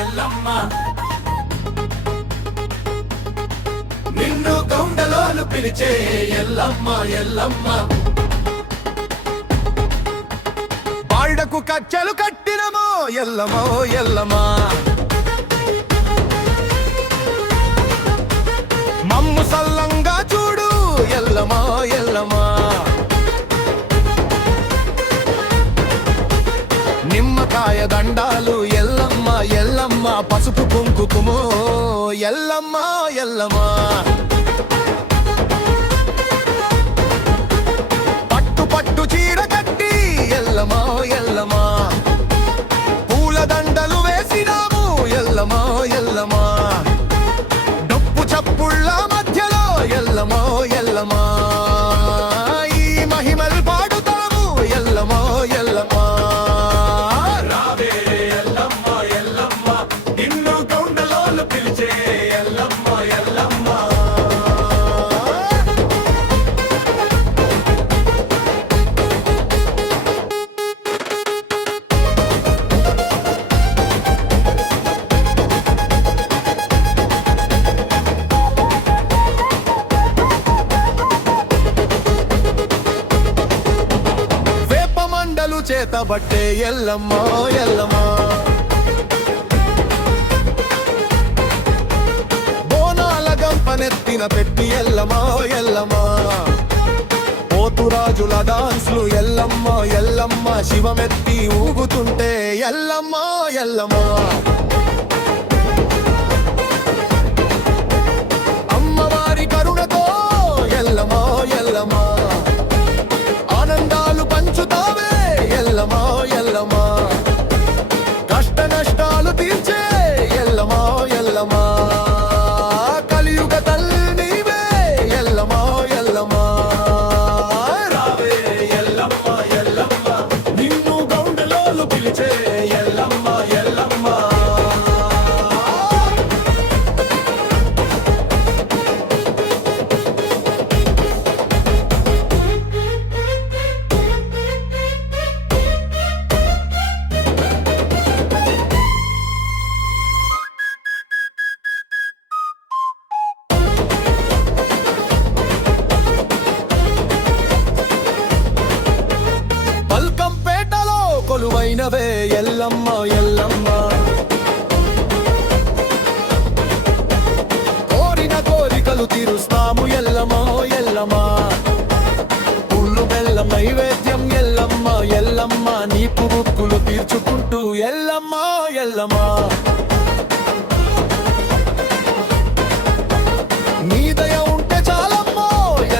ఎల్లమ్మ నిన్ను గౌండలోలు పిలిచే ఎల్లమ్మ ఎల్లమ్మ బాల్డకు కచ్చలు కట్టినమో ఎల్లమో ఎల్లమా మమ్ము సల్లంగా చూడు ఎల్లమో ఎల్లమా నిమ్మకాయ దండాలు ఎల్లమ్మ ఎల్లమ్మ పసుపు కుంకుమో ఎల్లమ్మ ఎల్లమ్మ పట్టు పట్టు చీర కట్టి ఎల్లమ్మ ఎల్లమ్మ పూల దండలు వేసినాము ఎల్లమ్మ ఎల్లమ్మ డప్పు చప్పుళ్ళ మధ్యలో ఎల్లమ్మ ఎల్లమ్మ ఈ మహిమలు పాడుతాము ఎల్లమ్మ ఎల్లమ్మ చేతబట్టే ఎల్లమ్మ ఎల్లమ్మ బోనాల గంపనెత్తిన పెట్టి ఎల్లమ్మ ఎల్లమ్మ పోతురాజుల డాన్స్లు ఎల్లమ్మ ఎల్లమ్మ శివమెత్తి ఊగుతుంటే ఎల్లమ్మ ఎల్లమ్మ అమ్మవారి కరుణతో ఎల్లమ్మ ఎల్లమ్మ ఆనందాలు పంచుతావే ఎల్లమ్మ ఎల్లమ్మ కష్ట నష్టాలు తీర్చే ఎల్లమ్మ ఎల్లమ్మ కలియుగ తల్లి నీవే ఎల్లమ్మ ఎల్లమ్మ రావే ఎల్లమ్మ ఎల్లమ్మ నిన్ను గౌండలోలు పిలిచే ఎల్లమ్మ ఎల్లమ్మ కొలువైనవే ఎల్లమ్మ ఎల్లమ్మ కోరిన కోరికలు తీరుస్తాము ఎల్లమ్మ ఎల్లమ్మ పుల్లు బెల్లం నైవేద్యం ఎల్లమ్మ ఎల్లమ్మ నీ పురుక్కులు తీర్చుకుంటూ ఎల్లమ్మ ఎల్లమ్మ నీ దయ ఉంటే చాలమ్మ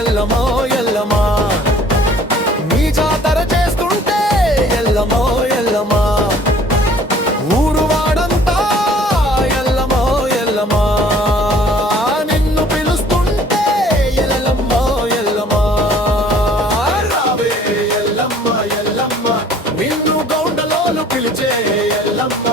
ఎల్లమ్మ ఎల్లమ్మ నీ జాతర చేస్తుంటే ఎల్లమ్మ ఎల్లమ్మ ఊరు వాడంతా ఎల్లమ్మ ఎల్లమ్మ నిన్ను పిలుస్తుంటే ఎల్లమ్మ ఎల్లమ్మ రావే ఎల్లమ్మ ఎల్లమ్మ నిన్ను గౌండలోలు పిలిచే ఎల్లమ్మ